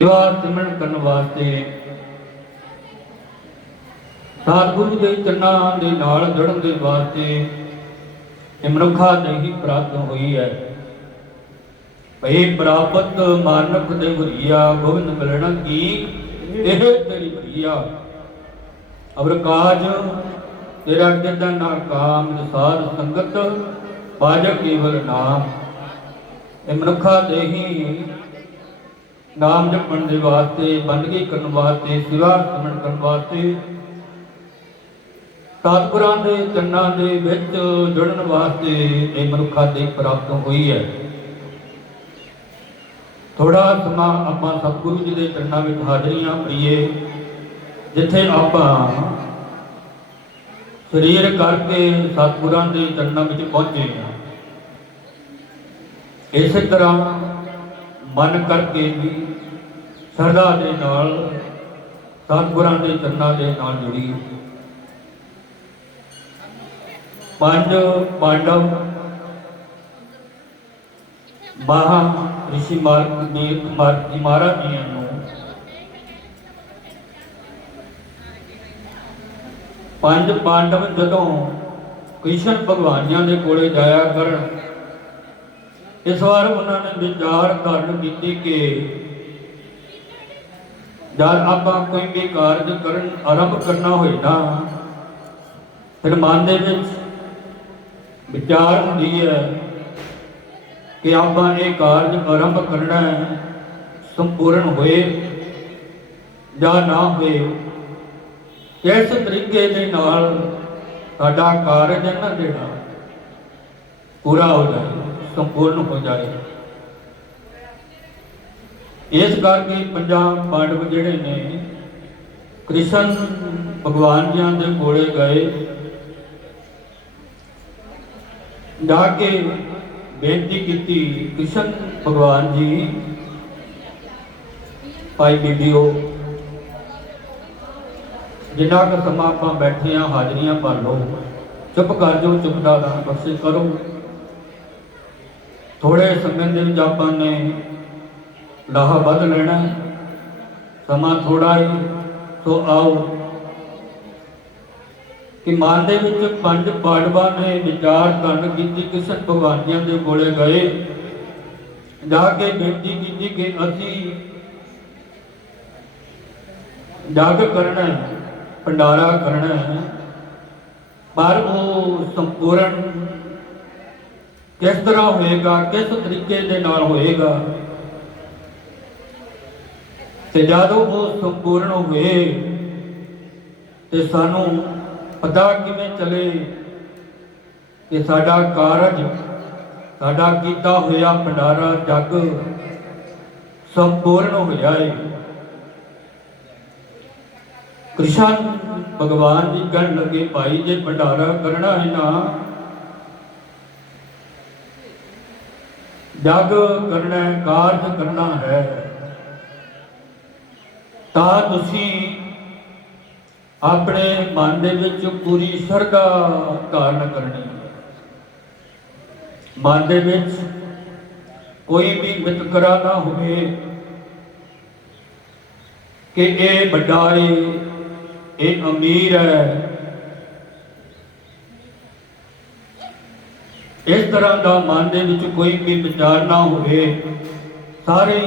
ਸੇਵਾ ਸਿਮਰਨ ਕਰਨ ਵਾਸਤੇ। ਸਤਿਗੁਰੂ ਦੇ ਚਰਨਾਂ ਦੇ ਨਾਲ ਜੁੜਨ ਦੇ ਵਾਸਤੇ ਇਹ ਮਨੁੱਖਾ ਦੇ ਪ੍ਰਾਪਤ ਹੋਈ ਹੈ। ਭਈ ਪ੍ਰਾਪਤ ਮਾਨਕ ਦੇ ਭਰੀਆ ਗੋਬਿੰਦ ਮਿਲਣ ਕੀ, ਇਹ ਤੇਰੀ ਭਰੀਆ ਅਵਰ ਕਾਜ ਤੇਰਾ ਕਿਰਦਾ ਨਾ ਕਾਮ ਨਿਸਾਰ ਸੰਗਤ ਬਾਜ ਕੇਵਲ ਨਾਮ। ਇਹ ਮਨੁੱਖਾ ਦੇ ਹੀ ਨਾਮ ਜਪਣ ਦੇ ਵਾਸਤੇ ਬੰਦਗੀ ਕਰਨ ਵਾਸਤੇ ਸਿਵਾ ਸਿਮਰਨ ਕਰਨ ਵਾਸਤੇ। ਸਤਿਗੁਰਾਂ ਦੇ ਚੰਨਾਂ ਦੇ ਵਿੱਚ ਜੁੜਨ ਵਾਸਤੇ ਇਹ ਮਨੁੱਖਾ ਦੀ ਪ੍ਰਾਪਤ ਹੋਈ ਹੈ। ਥੋੜਾ ਸਮਾਂ ਆਪਾਂ ਸਤਿਗੁਰੂ ਜੀ ਦੇ ਚਰਨਾਂ ਵਿੱਚ ਹਾਜ਼ਰੀਆਂ ਭਰੀਏ, ਜਿੱਥੇ ਆਪਾਂ ਸਰੀਰ ਕਰਕੇ ਸਤਿਗੁਰਾਂ ਦੇ ਚਰਨਾਂ ਵਿੱਚ ਪਹੁੰਚੇ ਹਾਂ। ਇਸੇ ਤਰ੍ਹਾਂ ਮਨ ਕਰਕੇ ਵੀ ਸਰਦਾ ਦੇ ਨਾਲ, ਸਤਿਗੁਰਾਂ ਦੇ ਚਰਨਾਂ ਦੇ ਨਾਲ ਜੁੜੀ। ਪੰਜ ਪਾਂਡਵ, ਮਹਾ ਰਿਸ਼ੀ ਮਾਰਗ ਦੇ ਕੁਮਾਰ ਜੀ ਨੂੰ ਪੰਜ ਪਾਂਡਵ ਜਦੋਂ ਕ੍ਰਿਸ਼ਨ ਭਗਵਾਨਾਂ ਦੇ ਕੋਲੇ ਜਾਇਆ ਕਰਨ ਇਸ ਵਾਰ ਉਹਨਾਂ ਨੇ ਵਿਚਾਰ ਧਾਰਨ ਕੀਤੀ ਕਿ ਜਦ ਆਪਾਂ ਕੋਈ ਵੀ ਕਾਰਜ ਕਰਨ ਆਰੰਭ ਕਰਨਾ ਹੋਏ ਤਾਂ ਫਿਰ ਮਨ ਦੇ ਵਿੱਚ ਵਿਚਾਰ ਹੁੰਦੀ ਹੈ ਕਿ ਆਪਾਂ ਇਹ ਕਾਰਜ ਆਰੰਭ ਕਰਨਾ ਹੈ, ਸੰਪੂਰਨ ਹੋਏ ਜਾਂ ਨਾ ਹੋਏ। ਇਸ ਤਰੀਕੇ ਦੇ ਨਾਲ ਸਾਡਾ ਕਾਰਜ ਹੈ ਨਾ ਜਿਹੜਾ ਪੂਰਾ ਹੋ ਜਾਏ। ਸੰਪੂਰਨ ਹੋ ਜਾਏ। ਇਸ ਕਰਕੇ ਪੰਜਾਂ ਪਾਂਡਵ ਜਿਹੜੇ ਨੇ, ਕ੍ਰਿਸ਼ਨ ਭਗਵਾਨ ਜੀ ਦੇ ਕੋਲੇ ਗਏ। ਜਾ ਕੇ ਬੇਨਤੀ ਕੀਤੀ, ਕ੍ਰਿਸ਼ਨ ਭਗਵਾਨ ਜੀ, ਭਾਈ ਬੀਬੀਓ, ਜਿੰਨਾ ਕੁ ਸਮਾਂ ਆਪਾਂ ਬੈਠੇ ਆ, ਹਾਜ਼ਰੀਆਂ ਭਰ ਲਓ। ਚੁੱਪ ਕਰ ਜਾਓ, ਚੁੱਪ ਦਾ ਦਾਨ ਬਖਸ਼ਿਸ਼ ਕਰੋ। ਥੋੜੇ ਸਮੇਂ ਦੇ ਵਿੱਚ ਆਪਾਂ ਨੇ, ਲਾਹਾ ਵੱਧ ਲੈਣਾ, ਸਮਾਂ ਥੋੜਾ ਹੀ, ਸੋ ਆਓ। ਕਿ ਮਨ ਦੇ ਵਿੱਚ ਪੰਜ ਪਾਂਡਵਾਂ ਨੇ ਵਿਚਾਰ ਕਰਨ ਕੀਤੀ ਕ੍ਰਿਸ਼ਨ ਭਗਵਾਨੀਆਂ ਦੇ ਕੋਲੇ ਗਏ। ਜਾ ਕੇ ਬੇਨਤੀ ਕੀਤੀ ਕਿ ਅਸੀਂ ਜਗ ਕਰਨਾ ਹੈ ਭੰਡਾਰਾ ਕਰਨਾ ਹੈ ਪਰ ਉਹ ਸੰਪੂਰਨ ਕਿਸ ਤਰ੍ਹਾਂ ਹੋਏਗਾ, ਕਿਸ ਤਰੀਕੇ ਦੇ ਨਾਲ ਹੋਏਗਾ? ਤੇ ਜਦੋਂ ਉਹ ਸੰਪੂਰਨ ਹੋਏ ਤੇ ਸਾਨੂੰ ਪਤਾ ਕਿਵੇਂ ਚਲੇ ਕਿ ਸਾਡਾ ਕਾਰਜ, ਸਾਡਾ ਕੀਤਾ ਹੋਇਆ ਭੰਡਾਰਾ ਜਗ ਸੰਪੂਰਨ ਹੋਇਆ ਹੈ ਕ੍ਰਿਸ਼ਨ ਭਗਵਾਨ ਜੀ ਕਹਿਣ ਲੱਗੇ, ਭਾਈ, ਜੇ ਭੰਡਾਰਾ ਕਰਨਾ ਹੈ ਨਾ ਜਗ ਕਰਨਾ, ਕਾਰਜ ਕਰਨਾ ਹੈ। ਤਾਂ ਤੁਸੀਂ ਆਪਣੇ ਮਨ ਦੇ ਵਿੱਚ ਪੂਰੀ ਸ਼ਰਧਾ ਧਾਰਨ ਕਰਨੀ ਮਨ ਦੇ ਵਿੱਚ ਕੋਈ ਵੀ ਵਿਤਕਰਾ ਨਾ ਹੋਵੇ ਕਿ ਇਹ ਵੱਡਾ ਹੈ ਇਹ ਅਮੀਰ ਹੈ ਇਸ ਤਰ੍ਹਾਂ ਦਾ ਮਨ ਦੇ ਵਿੱਚ ਕੋਈ ਵੀ ਵਿਚਾਰ ਨਾ ਹੋਵੇ। ਸਾਰੇ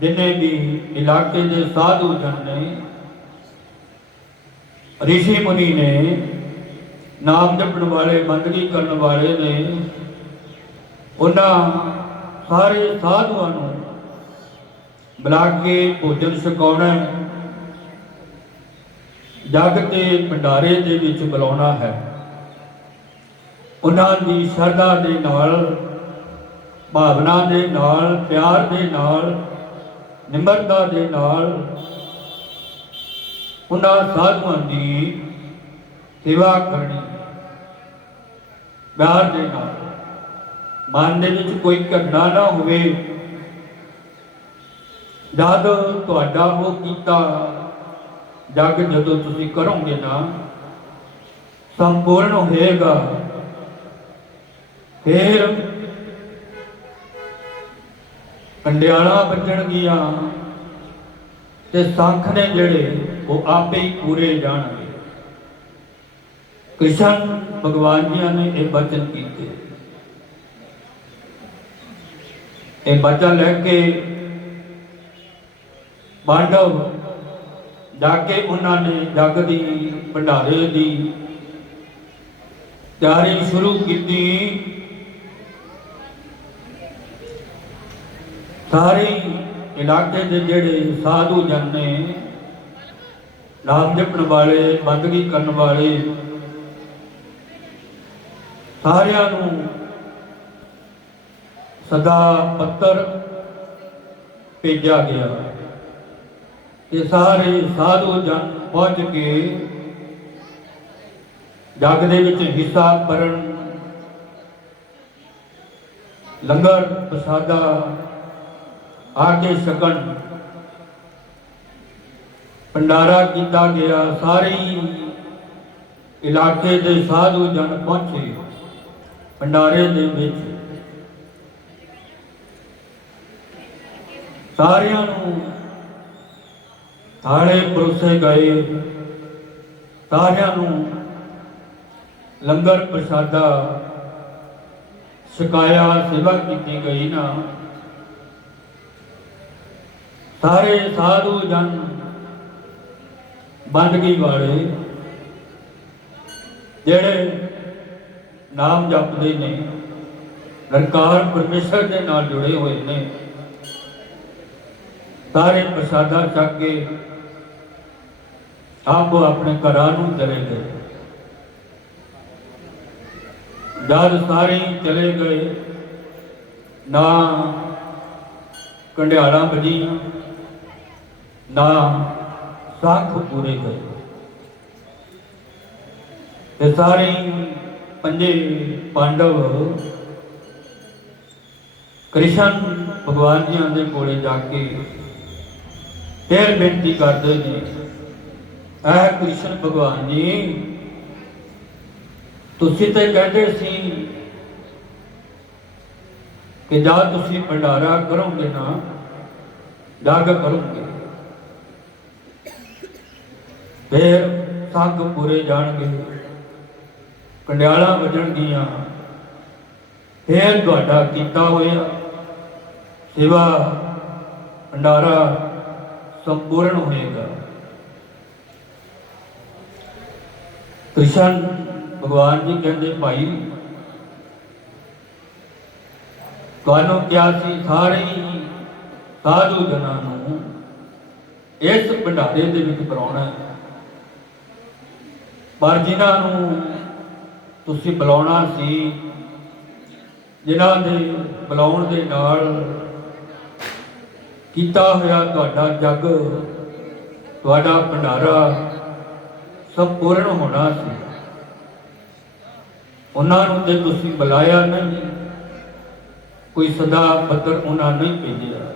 ਜਿੰਨੇ ਵੀ ਇਲਾਕੇ ਦੇ ਸਾਧੂ ਜਨ ਨੇ, ਰਿਸ਼ੀ ਮੁਨੀ ਨੇ, ਨਾਮ ਜਪਣ ਵਾਲੇ, ਬੰਦਗੀ ਕਰਨ ਵਾਲੇ ਨੇ, ਉਹਨਾਂ ਸਾਰੇ ਸਾਧੂਆਂ ਨੂੰ ਬੁਲਾ ਕੇ ਭੋਜਨ ਛਕਾਉਣਾ ਹੈ। ਜਗ ਤੇ ਭੰਡਾਰੇ ਦੇ ਵਿੱਚ ਬੁਲਾਉਣਾ ਹੈ। ਉਹਨਾਂ ਦੀ ਸ਼ਰਧਾ ਦੇ ਨਾਲ, ਭਾਵਨਾ ਦੇ ਨਾਲ, ਪਿਆਰ ਦੇ ਨਾਲ, ਨਿਮਰਤਾ ਦੇ ਨਾਲ ਉਹਨਾਂ ਸਾਧੂਆਂ ਦੀ ਸੇਵਾ ਕਰਨੀ। ਪਿਆਰ ਦੇ ਨਾਲ। ਮਨ ਦੇ ਵਿੱਚ ਕੋਈ ਘਟਨਾ ਨਾ ਹੋਵੇ। ਜਦ ਤੁਹਾਡਾ ਉਹ ਕੀਤਾ, ਜਗ ਜਦੋਂ ਤੁਸੀਂ ਕਰੋਗੇ ਨਾ, ਸੰਪੂਰਨ ਹੋਏਗਾ। ਫਿਰ ਕੰਡਿਆਲਾ ਵੱਜਣਗੀਆਂ ਤੇ ਸੰਖ ਨੇ ਜਿਹੜੇ ਉਹ ਆਪੇ ਹੀ ਪੂਰੇ ਜਾਣਗੇ। ਕ੍ਰਿਸ਼ਨ ਭਗਵਾਨ ਜੀ ਨੇ ਇਹ ਬਚਨ ਕੀਤੇ। ਇਹ ਬਚਨ ਲੈ ਕੇ ਪਾਂਡਵ ਜਾ ਕੇ ਉਹਨਾਂ ਨੇ ਜਗ ਦੀ, ਭੰਡਾਰੇ ਦੀ ਤਿਆਰੀ ਸ਼ੁਰੂ ਕੀਤੀ। ਸਾਰੇ ਇਲਾਕੇ ਦੇ ਜਿਹੜੇ ਸਾਧੂ ਜਨ ਨੇ ਨਾਮ ਜਪਣ ਵਾਲੇ, ਬੰਦਗੀ ਕਰਨ ਵਾਲੇ, ਸਾਰਿਆਂ ਨੂੰ ਸਦਾ ਪੱਤਰ ਭੇਜਿਆ ਗਿਆ ਤੇ ਸਾਰੇ ਸਾਧੂ ਜਨ ਪਹੁੰਚ ਕੇ ਜਗ ਦੇ ਵਿੱਚ ਹਿੱਸਾ ਭਰਨ, ਲੰਗਰ ਪ੍ਰਸਾਦਾ ਆ ਕੇ ਸਕਣ ਭੰਡਾਰਾ ਕੀਤਾ ਗਿਆ, ਸਾਰੇ ਇਲਾਕੇ ਦੇ ਸਾਧੂ ਜਨ ਪਹੁੰਚੇ ਭੰਡਾਰੇ ਦੇ ਵਿੱਚ। ਸਾਰਿਆਂ ਨੂੰ ਥਾਲੇ ਪਰੋਸੇ ਗਏ। ਸਾਰਿਆਂ ਨੂੰ ਲੰਗਰ ਪ੍ਰਸ਼ਾਦਾ ਸ਼ਿਕਾਇਆ ਸੇਵਾ ਕੀਤੀ ਗਈ ਨਾ। ਸਾਰੇ ਸਾਧੂ ਜਨ ਬੰਦਗੀ ਵਾਲੇ, ਜਿਹੜੇ ਨਾਮ ਜਪਦੇ ਨੇ, ਨਿਰਕਾਰ ਪਰਮੇਸ਼ਰ ਦੇ ਨਾਲ ਜੁੜੇ ਹੋਏ ਨੇ, ਸਾਰੇ ਪ੍ਰਸ਼ਾਦਾ ਛਕ ਕੇ ਆਪੋ ਆਪਣੇ ਘਰਾਂ ਨੂੰ ਚਲੇ ਗਏ। ਜਦ ਸਾਰੇ ਚਲੇ ਗਏ, ਨਾ, ਕੰਡਿਆਲਾ ਬਜੀਆਂ ਨਾ ਸਾਖ ਪੂਰੇ ਗਏ ਤੇ ਸਾਰੇ ਪੰਜੇ ਪਾਂਡਵ ਕ੍ਰਿਸ਼ਨ ਭਗਵਾਨ ਜੀ ਦੇ ਕੋਲੇ ਜਾ ਕੇ ਫੇਰ ਬੇਨਤੀ ਕਰਦੇ ਨੇ, ਐ ਕ੍ਰਿਸ਼ਨ ਭਗਵਾਨ ਜੀ, ਤੁਸੀਂ ਤੇ ਕਹਿੰਦੇ ਸੀ ਕਿ ਜਾਂ ਤੁਸੀਂ ਭੰਡਾਰਾ ਕਰੋਗੇ ਨਾ ਜਾਗ ਕਰੋਗੇ। ਫੇਰ ਸੰਗ ਪੂਰੇ ਜਾਣਗੇ। ਕੰਡਿਆਲਾਂ ਵੱਜਣਗੀਆਂ ਫੇਰ ਤੁਹਾਡਾ ਕੀਤਾ ਹੋਇਆ ਸੇਵਾ ਭੰਡਾਰਾ ਸੰਪੂਰਨ ਹੋਏਗਾ। ਕ੍ਰਿਸ਼ਨ ਭਗਵਾਨ ਜੀ ਕਹਿੰਦੇ, ਭਾਈ, ਤੁਹਾਨੂੰ ਕਿਹਾ ਸੀ ਸਾਰੇ ਹੀ ਸਾਧੂ ਜਨਾਂ ਨੂੰ ਇਸ ਭੰਡਾਰੇ ਦੇ ਵਿੱਚ ਕਰਾਉਣਾ ਹੈ। ਪਰ ਜਿਨ੍ਹਾਂ ਨੂੰ ਤੁਸੀਂ ਬੁਲਾਉਣਾ ਸੀ, ਜਿਨ੍ਹਾਂ ਦੇ ਬੁਲਾਉਣ ਦੇ ਨਾਲ ਕੀਤਾ ਹੋਇਆ ਤੁਹਾਡਾ ਜੱਗ, ਤੁਹਾਡਾ ਭੰਡਾਰਾ ਸੰਪੂਰਨ ਹੋਣਾ ਸੀ। ਉਹਨਾਂ ਨੂੰ ਤੇ ਤੁਸੀਂ ਬੁਲਾਇਆ ਨਹੀਂ, ਕੋਈ ਸਦਾ ਪੱਤਰ ਉਹਨਾਂ ਨਹੀਂ ਭੇਜਿਆ।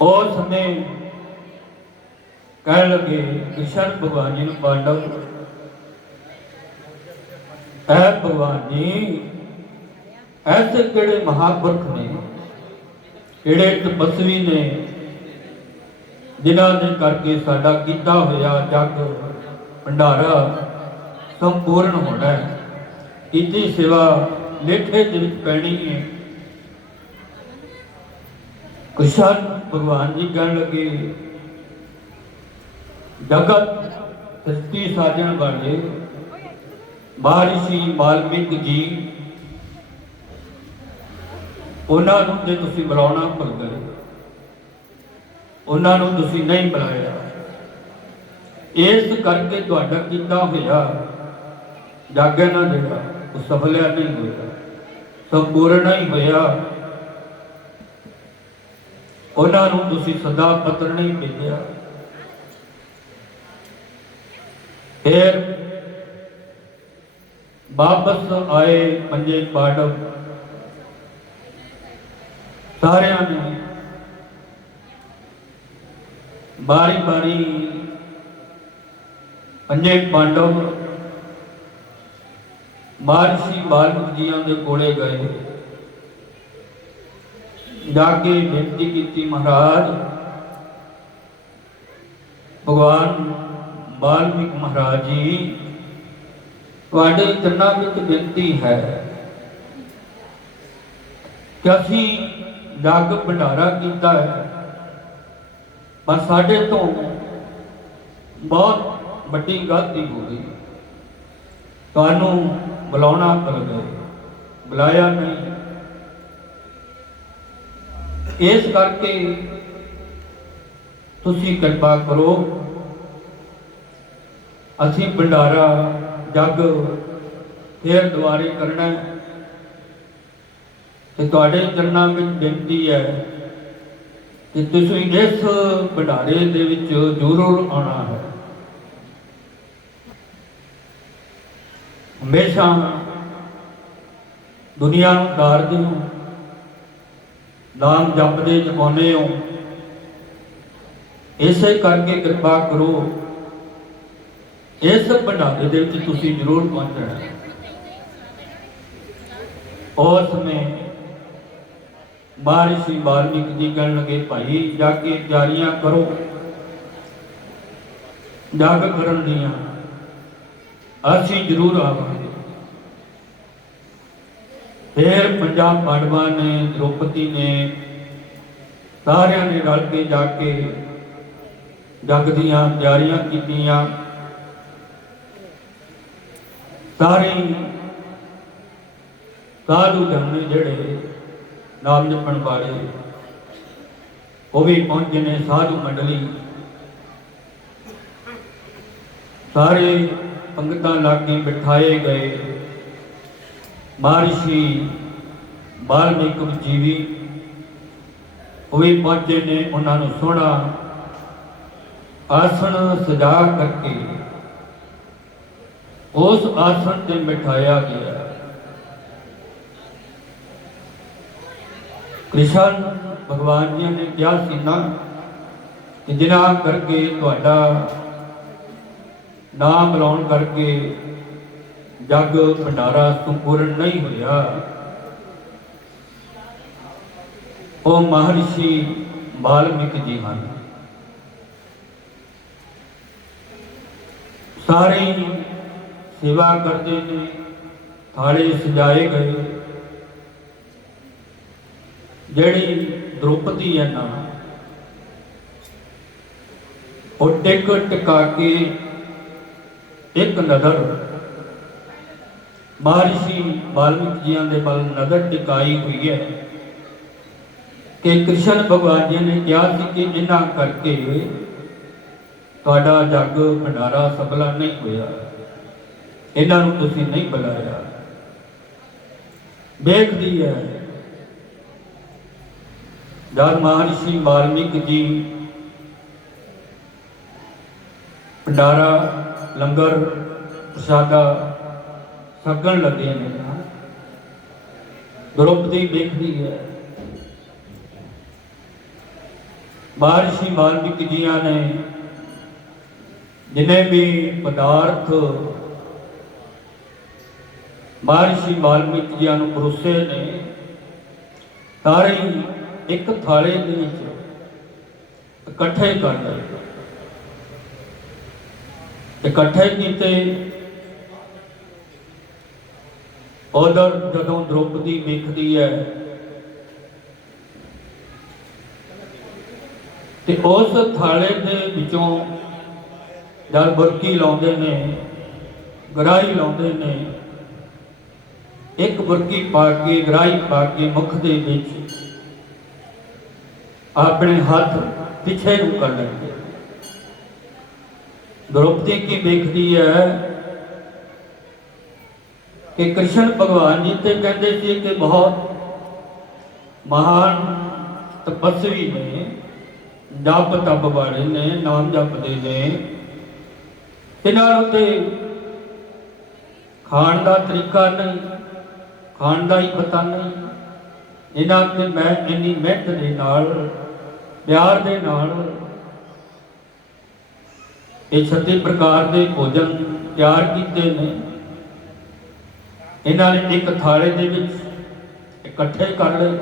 ਉਸ ਸਮੇਂ ਕਹਿਣ ਲੱਗੇ ਕਿਸ਼ਨ ਭਗਵਾਨ ਜੀ ਨੂੰ ਪਾਂਡਵ ਐ ਭਗਵਾਨ ਜੀ। ਐਸੇ ਕਿਹੜੇ ਮਹਾਪੁਰਖ ਨੇ, ਕਿਹੜੇ ਤਪਸਵੀ ਨੇ, ਜਿਨ੍ਹਾਂ ਦੇ ਕਰਕੇ ਸਾਡਾ ਕੀਤਾ ਹੋਇਆ ਜਗ ਭੰਡਾਰਾ ਸੰਪੂਰਨ ਹੋਣਾ ਹੈ। ਕੀਤੀ ਸੇਵਾ ਲੇਖੇ ਦੇ ਵਿੱਚ ਪੈਣੀ ਹੈ। ਕ੍ਰਿਸ਼ਨ ਭਗਵਾਨ ਜੀ ਕਹਿਣ ਲੱਗੇ ਜਗਤ ਸ੍ਰਿਸ਼ਟੀ ਸਾਜਣ ਵਾਲੇ ਮਹਾਰਿਸ਼ੀ ਵਾਲਮੀਕ ਜੀ। ਉਹਨਾਂ ਨੂੰ ਤੇ ਤੁਸੀਂ ਬੁਲਾਉਣਾ ਭੁੱਲ ਗਏ ਉਹਨਾਂ ਨੂੰ ਤੁਸੀਂ ਨਹੀਂ ਬੁਲਾਇਆ। ਇਸ ਕਰਕੇ ਤੁਹਾਡਾ ਕੀਤਾ ਹੋਇਆ ਜਾਗਣਾ ਜਿਹੜਾ, ਉਹ ਸਫਲਿਆ ਨਹੀਂ ਹੋਇਆ। ਸੰਪੂਰਨ ਨਹੀਂ ਹੋਇਆ। ਉਹਨਾਂ ਨੂੰ ਤੁਸੀਂ ਸਦਾ ਪੱਤਰ ਨਹੀਂ ਭੇਜਿਆ। ਫਿਰ ਵਾਪਸ ਆਏ ਪੰਜੇ ਪਾਂਡਵ ਸਾਰਿਆਂ ਨੇ ਬਾਰੀ ਬਾਰੀ ਪੰਜੇ ਪਾਂਡਵ ਮਹਰਸ਼ੀ ਵਾਲਮੀਕ ਜੀਆਂ ਦੇ ਕੋਲੇ ਗਏ। ਜਾ ਕੇ ਬੇਨਤੀ ਕੀਤੀ ਮਹਾਰਾਜ, ਭਗਵਾਨ ਵਾਲਮੀਕ ਮਹਾਰਾਜ ਜੀ, ਤੁਹਾਡੇ ਚਰਨਾਂ ਵਿੱਚ ਬੇਨਤੀ ਹੈ ਕਿ ਅਸੀਂ ਜਗ ਭੰਡਾਰਾ ਕੀਤਾ ਹੈ, ਪਰ ਸਾਡੇ ਤੋਂ ਬਹੁਤ ਵੱਡੀ ਗਲਤੀ ਹੋ ਗਈ। ਤੁਹਾਨੂੰ ਬੁਲਾਉਣਾ ਭੁੱਲ ਗਏ ਬੁਲਾਇਆ ਨਹੀਂ। ਇਸ ਕਰਕੇ ਤੁਸੀਂ ਕਿਰਪਾ ਕਰੋ ਅਸੀਂ ਭੰਡਾਰਾ, ਜੱਗ ਫੇਰ ਦੁਆਰੇ ਕਰਨਾ ਹੈ। ਤੇ ਤੁਹਾਡੇ ਚਰਨਾਂ ਵਿੱਚ ਬੇਨਤੀ ਹੈ ਕਿ ਤੁਸੀਂ ਇਸ ਭੰਡਾਰੇ ਦੇ ਵਿੱਚ ਜ਼ਰੂਰ ਆਉਣਾ ਹੈ। ਹਮੇਸ਼ਾ ਦੁਨੀਆ ਨੂੰ ਤਾਰਦੇ ਹੋ ਨਾਮ ਜਪਦੇ ਜਪਾਉਂਦੇ ਹੋ, ਇਸੇ ਕਰਕੇ ਕਿਰਪਾ ਕਰੋ ਇਸ ਭੰਡਾਰੇ ਦੇ ਵਿੱਚ ਤੁਸੀਂ ਜ਼ਰੂਰ ਪਹੁੰਚਣਾ ਉਸ ਸਮੇਂ ਮਹਰਸ਼ੀ ਵਾਲਮੀਕ ਜੀ ਕਹਿਣ ਲੱਗੇ, ਭਾਈ ਜਾ ਕੇ ਤਿਆਰੀਆਂ ਕਰੋ। ਜਗ ਕਰਨ ਦੀਆਂ ਅਸੀਂ ਜ਼ਰੂਰ ਆਵਾਂਗੇ। ਫਿਰ ਪੰਜਾਬ ਪਾਂਡਵਾਂ ਨੇ, ਦ੍ਰੋਪਦੀ ਨੇ ਸਾਰਿਆਂ ਨੇ ਰਲ ਕੇ ਜਾ ਕੇ ਜਗ ਦੀਆਂ ਤਿਆਰੀਆਂ ਕੀਤੀਆਂ। ਸਾਰੇ ਸਾਧੂ ਜਨ ਜਿਹੜੇ ਨਾਮ ਜਪਣ ਵਾਲੇ, ਉਹ ਵੀ ਪਹੁੰਚੇ ਨੇ ਸਾਧੂ ਮੰਡਲੀ। ਸਾਰੇ ਪੰਗਤਾਂ ਲਾਗੇ ਬਿਠਾਏ ਗਏ। ਮਹਰਸ਼ੀ ਵਾਲਮੀਕ ਜੀ ਉਹ ਵੀ ਪਹੁੰਚੇ ਨੇ ਉਹਨਾਂ ਨੂੰ ਸੋਹਣਾ ਆਸਣ ਸਜਾ ਕਰਕੇ। ਉਸ ਆਸਣ ਤੇ ਬਿਠਾਇਆ ਗਿਆ ਕ੍ਰਿਸ਼ਨ ਭਗਵਾਨ ਜੀ ਨੇ ਕਿਹਾ ਸੀ ਨਾ ਕਿ ਜਿਨ੍ਹਾਂ ਕਰਕੇ ਤੁਹਾਡਾ ਨਾਮ ਲਾਉਣ ਕਰਕੇ ਜਗ ਭੰਡਾਰਾ ਸੰਪੂਰਨ ਨਹੀਂ ਹੋਇਆ, ਉਹ ਮਹਰਸ਼ੀ ਬਾਲਮਿਕ ਜੀ ਹਨ। ਸਾਰੇ ਹੀ ਸੇਵਾ ਕਰਦੇ ਨੇ, ਥਾਲੇ ਸਜਾਏ ਗਏ ਜਿਹੜੀ ਦ੍ਰੋਪਦੀ ਹੈ ਨਾ, ਉਹ ਟਿਕ ਟਿਕਾ ਕੇ ਇੱਕ ਨਜ਼ਰ, ਮਹਰਸ਼ੀ ਵਾਲਮੀਕ ਜੀਆਂ ਦੇ ਵੱਲ ਨਜ਼ਰ ਟਿਕਾਈ ਹੋਈ ਹੈ ਕਿ ਕ੍ਰਿਸ਼ਨ ਭਗਵਾਨ ਜੀ ਨੇ ਕਿਹਾ ਸੀ ਕਿ ਇਹਨਾਂ ਕਰਕੇ ਤੁਹਾਡਾ ਜੱਗ ਭੰਡਾਰਾ ਸਫਲਾ ਨਹੀਂ ਹੋਇਆ। ਇਹਨਾਂ ਨੂੰ ਤੁਸੀਂ ਨਹੀਂ ਬੁਲਾਇਆ। ਵੇਖਦੀ ਹੈ। ਜਦ ਮਹਰਸ਼ੀ ਵਾਲਮੀਕ ਜੀ ਭੰਡਾਰਾ, ਲੰਗਰ, ਪ੍ਰਸ਼ਾਦਾ ਛਕਣ ਲੱਗੇ ਨੇ ਦ੍ਰੋਪਦੀ ਵੇਖਦੀ ਹੈ। ਮਹਰਸ਼ੀ ਵਾਲਮੀਕ ਜੀਆਂ ਨੇ ਜਿਨੇ ਵੀ ਪਦਾਰਥ ਮਹਰਸ਼ੀ ਵਾਲਮੀਕ ਜੀਆਂ ਨੂੰ ਪਰੋਸੇ ਨੇ, ਸਾਰੇ ਇੱਕ ਥਾਲੇ ਦੇ ਵਿੱਚ ਇਕੱਠੇ ਕਰ ਲਏ। ਇਕੱਠੇ ਕੀਤੇ। ਉਧਰ ਜਦੋਂ ਦ੍ਰੋਪਦੀ ਵੇਖਦੀ ਹੈ, ਤੇ ਉਸ ਥਾਲੇ ਦੇ ਵਿੱਚੋਂ ਜਦ ਬੁਰਕੀ ਲਾਉਂਦੇ ਨੇ ਗਰਾਈ ਲਾਉਂਦੇ ਨੇ ਇੱਕ ਬੁਰਕੀ ਪਾ ਕੇ ਗਰਾਈ ਪਾ ਕੇ ਮੁਖ ਦੇ ਵਿੱਚ ਆਪਣੇ ਹੱਥ ਪਿੱਛੇ ਨੂੰ ਕਰ ਲੈਂਦੇ ਦ੍ਰੋਪਦੀ ਕੀ ਵੇਖਦੀ ਹੈ ਕਿ ਕ੍ਰਿਸ਼ਨ ਭਗਵਾਨ ਜੀ ਤੇ ਕਹਿੰਦੇ ਸੀ ਕਿ ਬਹੁਤ ਮਹਾਨ ਤਪਸਵੀ ਨੇ, ਜਪ ਤਪ ਵਾਲੇ ਨੇ, ਨਾਮ ਜਪਦੇ ਨੇ। ਇਹਨਾਂ ਉੱਤੇ ਖਾਣ ਦਾ ਤਰੀਕਾ ਨਹੀਂ ਖਾਣ ਦਾ ਹੀ ਪਤਾ ਨਹੀਂ ਇਹਨਾਂ ਤੇ ਮੈਂ ਇੰਨੀ ਮਿਹਨਤ ਦੇ ਨਾਲ, ਪਿਆਰ ਦੇ ਨਾਲ ਇਹ 36 ਪ੍ਰਕਾਰ ਦੇ ਭੋਜਨ ਤਿਆਰ ਕੀਤੇ ਨੇ। ਇਹਨਾਂ ਨੇ ਇੱਕ ਥਾਲੇ ਦੇ ਵਿੱਚ ਇਕੱਠੇ ਕਰ ਲਏ।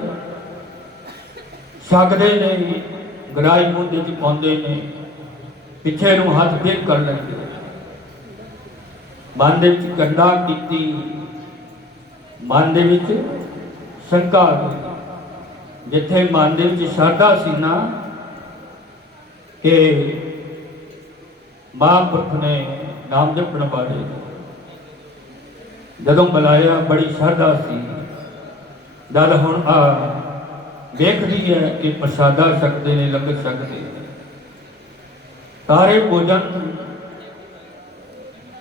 ਛਕਦੇ ਨੇ, ਗਰਾਈ ਮੁੰਡੇ ਚ ਪਾਉਂਦੇ ਨੇ, ਪਿੱਛੇ ਨੂੰ ਹੱਥ ਫੇਰ ਕਰ ਲੈਂਦੇ ਮਨ ਦੇ ਵਿੱਚ ਕੰਡਾ ਕੀਤੀ ਮਨ ਦੇ ਵਿੱਚ ਸ਼ੰਕਾ ਜਿੱਥੇ ਮਨ ਦੇ ਵਿੱਚ ਸ਼ਰਧਾ ਸੀ ਨਾ ਕਿ ਮਹਾਂਪੁਰਖ ਨੇ ਨਾਮ ਜਪਣ ਬਾਰੇ ਜਦੋਂ ਬੁਲਾਇਆ, ਬੜੀ ਸ਼ਰਧਾ ਸੀ। ਜਦ ਹੁਣ ਆ ਵੇਖਦੀ ਹੈ ਕਿ ਪ੍ਰਸ਼ਾਦਾ ਛਕਦੇ ਨੇ, ਲੰਗਰ ਸਕਦੇ ਨੇ। ਸਾਰੇ ਭੋਜਨ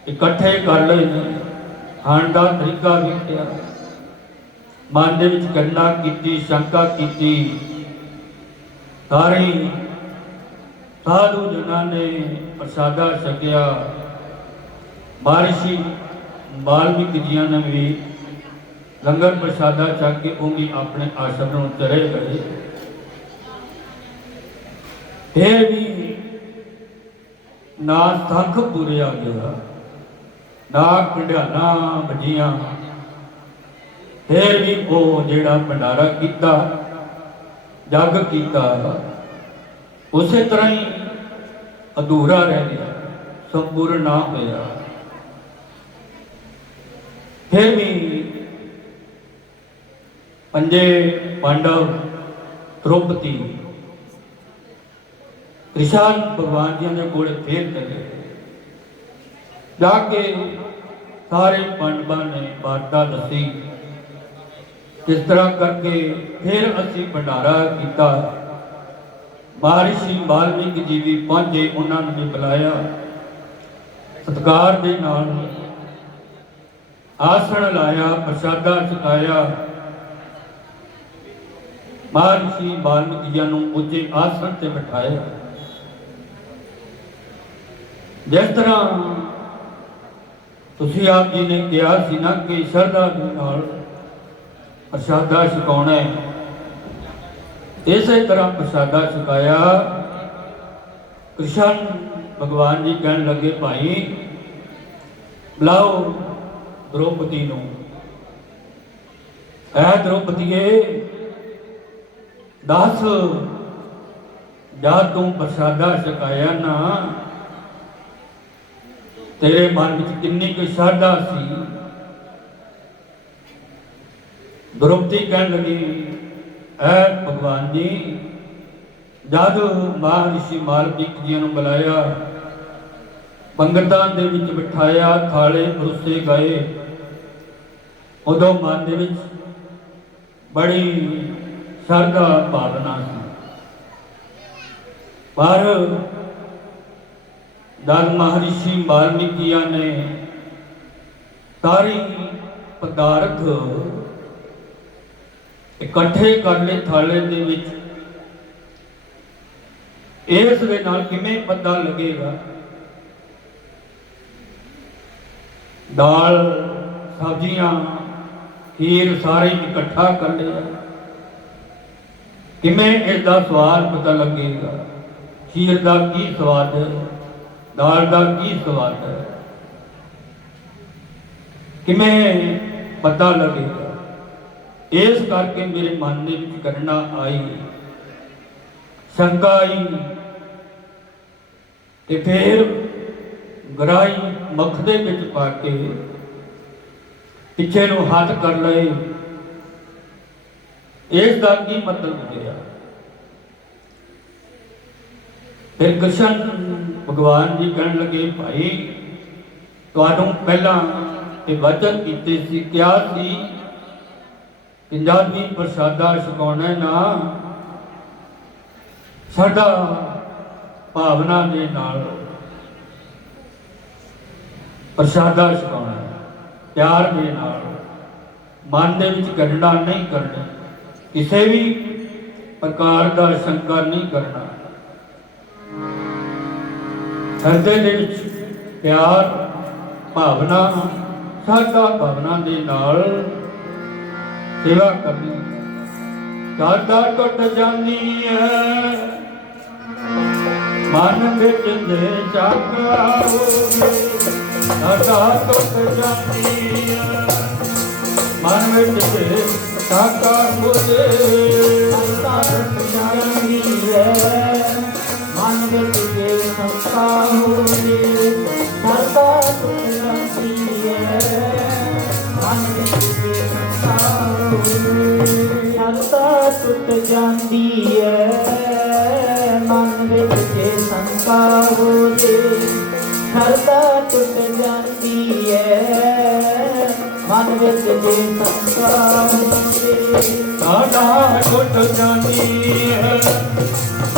ਇਕੱਠੇ ਕਰ ਲਏ ਖਾਣ ਦਾ ਤਰੀਕਾ ਵੇਖਿਆ। ਮਨ ਦੇ ਵਿੱਚ ਕੰਨਾ ਕੀਤੀ, ਸ਼ੰਕਾ ਕੀਤੀ। ਸਾਰੀ ਸਾਧੂ ਜਨਾਂ ਨੇ ਪ੍ਰਸ਼ਾਦਾ ਛਕਿਆ। ਬਾਰਿਸ਼ੀ ਬਾਲਮਿਕ ਜੀਆਂ ਨੇ ਵੀ ਲੰਗਰ ਪ੍ਰਸ਼ਾਦਾ ਛਕ ਕੇ ਉਹ ਵੀ ਆਪਣੇ ਆਸ਼ਰਮ ਨੂੰ ਚਲੇ ਗਏ। ਫਿਰ ਵੀ ਨਾ ਤੱਕ ਪੂਰੇ ਗਿਆ। ਨਾ ਕੰਡਿਆਣਾ ਵੱਜੀਆਂ ਫਿਰ ਵੀ ਉਹ ਜਿਹੜਾ ਭੰਡਾਰਾ ਕੀਤਾ, ਜਗ ਕੀਤਾ, ਉਸੇ ਤਰ੍ਹਾਂ ਹੀ ਅਧੂਰਾ ਰਹਿ ਗਿਆ, ਸੰਪੂਰਨ ਨਾ ਹੋਇਆ। ਫਿਰ ਵੀ ਪੰਜੇ ਪਾਂਡਵ ਦ੍ਰੋਪਦੀ ਕ੍ਰਿਸ਼ਨ ਭਗਵਾਨ ਜੀ ਦੇ ਕੋਲ ਫੇਰ ਚਲੇ ਜਾ ਕੇ ਸਾਰੇ ਪਾਂਡਵਾਂ ਨੇ ਬਾਤਾਂ ਦੱਸੀ। ਕਿਸ ਤਰ੍ਹਾਂ ਕਰਕੇ ਫਿਰ ਅਸੀਂ ਭੰਡਾਰਾ ਕੀਤਾ। ਮਹਾਰਿਸ਼ੀ ਵਾਲਮੀਕ ਜੀ ਵੀ ਪਹੁੰਚੇ, ਉਹਨਾਂ ਨੂੰ ਵੀ ਬੁਲਾਇਆ। ਸਤਿਕਾਰ ਦੇ ਨਾਲ ਆਸਣ ਲਾਇਆ, ਪ੍ਰਸ਼ਾਦਾ ਛਕਾਇਆ। ਮਹਾਰਿਸ਼ੀ ਵਾਲਮੀਕ ਜੀ ਨੂੰ ਉੱਚੇ ਆਸਣ ਤੇ ਬਿਠਾਇਆ। ਜਿਸ ਤਰ੍ਹਾਂ ਤੁਸੀਂ ਆਪ ਜੀ ਨੇ ਕਿਹਾ ਸੀ ਨਾ ਕਿ ਸ਼ਰਧਾ ਦੇ ਨਾਲ ਪ੍ਰਸ਼ਾਦਾ ਛਕਾਉਣਾ ਹੈ। ਇਸੇ ਤਰ੍ਹਾਂ ਪ੍ਰਸ਼ਾਦਾ ਛਕਾਇਆ। ਕ੍ਰਿਸ਼ਨ ਭਗਵਾਨ ਜੀ ਕਹਿਣ ਲੱਗੇ, ਭਾਈ, ਬੁਲਾਓ ਦ੍ਰੋਪਦੀ ਨੂੰ। ਐ ਦ੍ਰੋਪਦੀਏ, ਦੱਸ, ਜਦ ਤੂੰ ਪ੍ਰਸ਼ਾਦਾ ਛਕਾਇਆ ਨਾ ਤੇਰੇ ਮਨ ਵਿੱਚ ਕਿੰਨੀ ਕੁ ਸ਼ਰਧਾ ਸੀ? ਦ੍ਰੋਪਦੀ ਕਹਿਣ ਲੱਗੀ, ਐ ਭਗਵਾਨ ਜੀ, ਜਦ ਮਹਾਰਿਸ਼ੀ ਮਾਲਵਿਕ ਜੀ ਨੂੰ ਬੁਲਾਇਆ, ਪੰਗਤਾਂ ਦੇ ਵਿੱਚ ਬਿਠਾਇਆ, ਥਾਲੇ ਪਰੁੱਸੇ ਗਏ। ਉਦੋਂ ਮਨ ਦੇ ਵਿੱਚ ਬੜੀ ਸ਼ਰਧਾ ਭਾਵਨਾ ਸੀ। ਪਰ ਜਦ ਮਹਾਰਿਸ਼ੀ ਵਾਲਮੀਕੀਆਂ ਨੇ ਸਾਰੀ ਪਦਾਰਥ ਇਕੱਠੇ ਕਰ ਲਏ ਥਾਲੇ ਦੇ ਵਿੱਚ। ਇਸ ਦੇ ਨਾਲ ਕਿਵੇਂ ਪਤਾ ਲੱਗੇਗਾ? ਦਾਲ, ਸਬਜ਼ੀਆਂ, ਖੀਰ ਸਾਰੇ ਇਕੱਠਾ ਕਰ ਲਿਆ। ਕਿਵੇਂ ਇਸ ਦਾ ਸਵਾਦ ਪਤਾ ਲੱਗੇਗਾ? ਖੀਰ ਦਾ ਕੀ ਸਵਾਦ ਹੈ? ਦਾਲ ਦਾ ਕੀ ਸਵਾਦ ਹੈ? ਕਿਵੇਂ ਪਤਾ ਲੱਗੇਗਾ? ਇਸ ਕਰਕੇ ਮੇਰੇ ਮਨ ਦੇ ਵਿੱਚ ਕਰਨਾ ਆਈ। ਸ਼ੰਕਾ ਆਈ। ਤੇ ਫਿਰ ਗਰਾਈ ਮੱਖ ਦੇ ਵਿੱਚ ਪਾ ਕੇ ਪਿੱਛੇ ਨੂੰ ਹੱਥ ਕਰ ਲਏ। ਇਸ ਦਾ ਕੀ ਮਤਲਬ ਹੋਇਆ ਫਿਰ ਕ੍ਰਿਸ਼ਨ ਭਗਵਾਨ ਜੀ ਕਹਿਣ ਲੱਗੇ, ਭਾਈ, ਤੁਹਾਨੂੰ ਪਹਿਲਾਂ ਇਹ ਵਚਨ ਕੀਤੇ ਸੀ, ਕਿਹਾ ਸੀ ਕਿ ਪ੍ਰਸ਼ਾਦਾ ਛਕਾਉਣਾ ਨਾ। ਸਾਡਾ ਭਾਵਨਾ ਦੇ ਨਾਲ ਪ੍ਰਸ਼ਾਦਾ ਛਕਾਉਣਾ, ਪਿਆਰ ਦੇ ਨਾਲ। ਮਨ ਦੇ ਵਿੱਚ ਕੱਢਣਾ ਨਹੀਂ ਕਰਨਾ, ਕਿਸੇ ਵੀ ਪ੍ਰਕਾਰ ਦਾ ਸ਼ੰਕਾ ਨਹੀਂ ਕਰਨਾ। ਹਿਰਦੇ ਦੇ ਵਿੱਚ ਪਿਆਰ, ਭਾਵਨਾ ਸਾਡਾ ਭਾਵਨਾ ਦੇ ਨਾਲ ਸੇਵਾ ਕਰਨੀ। ਸਾਡਾ ਟੁੱਟ ਜਾਂਦੀ ਹੈ ਮਨ ਵਿੱਚ ਦੇ ਚਾਕਾ ਸਾਡਾ ਟੁੱਟ ਜਾਂਦੀ ਹੈ ਮਨ ਵਿੱਚ ਦੇ ਚਾਕਾ ਸਾਡਾ ਟੁੱਟ ਜਾਂਦੀ ਟੁੱਟ ਜਾਂਦੀ ਐ ਮਨ ਵਿੱਚ ਜੇ ਸੰਸਾ ਹੋਵੇ ਹਰਦਾ ਟੁੱਟ ਜਾਂਦੀ ਐ ਮਨ ਵਿੱਚ ਜੇ ਸੰਸਾ ਹੋਵੇ ਸਾਡਾ ਟੁੱਟ ਜਾਂਦੀ ਐ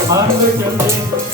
ਮਨ ਵਿੱਚ ਜੇ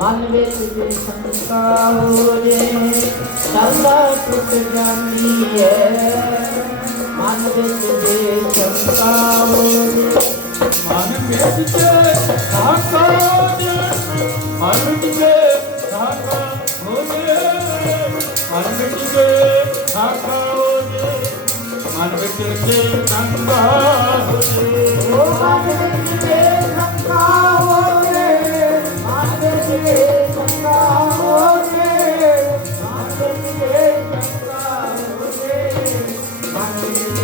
ਮਨ ਵਿੱਚ ਜੇ ਸੰਕਾ ਹੋਵੇ ਸਦਾ ਟੁੱਟ ਜਾਂਦੀ ਹੈ ਮਨ ਵਿੱਚ ਜੇ ਸੰਕਾ ਹੋਵੇ ਮਨ ਵਿੱਚ ਜੇ ਸੰਕਾ ਹੋਵੇ ਮਨ ਵਿੱਚ ਜੇ ਸੰਕਾ ਹੋਵੇ ਮਨ ਵਿੱਚ ਜੇ ਸੰਕਾ ਹੋਵੇ ਮਨ ਵਿੱਚ ਜੇ ਸੰਕਾ ਹੋਵੇ ਮਨ ਵਿੱਚ ਜੇ ਸੰਕਾ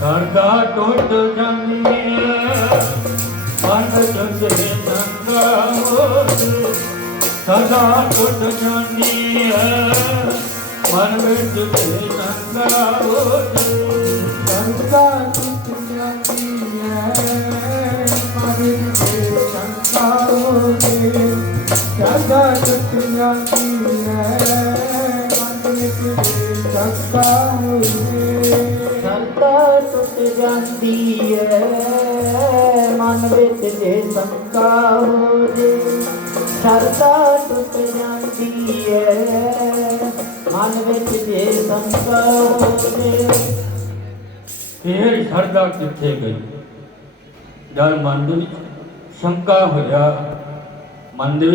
ਸਰਦਾ ਟੁੱਟ ਜਾਂਦੀ ਹੈ ਮਨ ਜੰਦੇ ਨੰਗਾ ਹੋਵੇ ਸਰਦਾ ਟੁੱਟ ਜਾਂਦੀ ਹੈ ਮਨ ਵਿੱਚ ਦੇ ਨੰਗਾ ਹੋਵੇ ਸੰਕਾ ਟੁੱਟ ਜਾਂਦੀ ਹੈ ਮਨ ਵਿੱਚ ਜੇ ਹੋਵੇ ਸੰਕਾ ਟੁੱਟ ਜਾਂਦੀ ਹੈ ਜੇ ਹੋਵੇ ਸੰਕਾ ਟੁੱਟ ਜਾਂਦੀ ਹੈ ਮਨ ਵਿੱਚ ਜੇ ਸੰਕਾ ਹੋਵੇ ਸਰਦਾ ਟੁੱਟ ਜਾਂਦੀ ਹੈ ਮਨ ਵਿੱਚ ਜੇ ਸੰਕਾ ਹੋਵੇ ਫੇਰ ਸਰਦਾ ਕਿੱਥੇ ਗਈ? ਜਦ ਮਨ ਦੇ ਵਿੱਚ ਸ਼ੰਕਾ ਹੋਇਆ, ਮਨ ਦੇ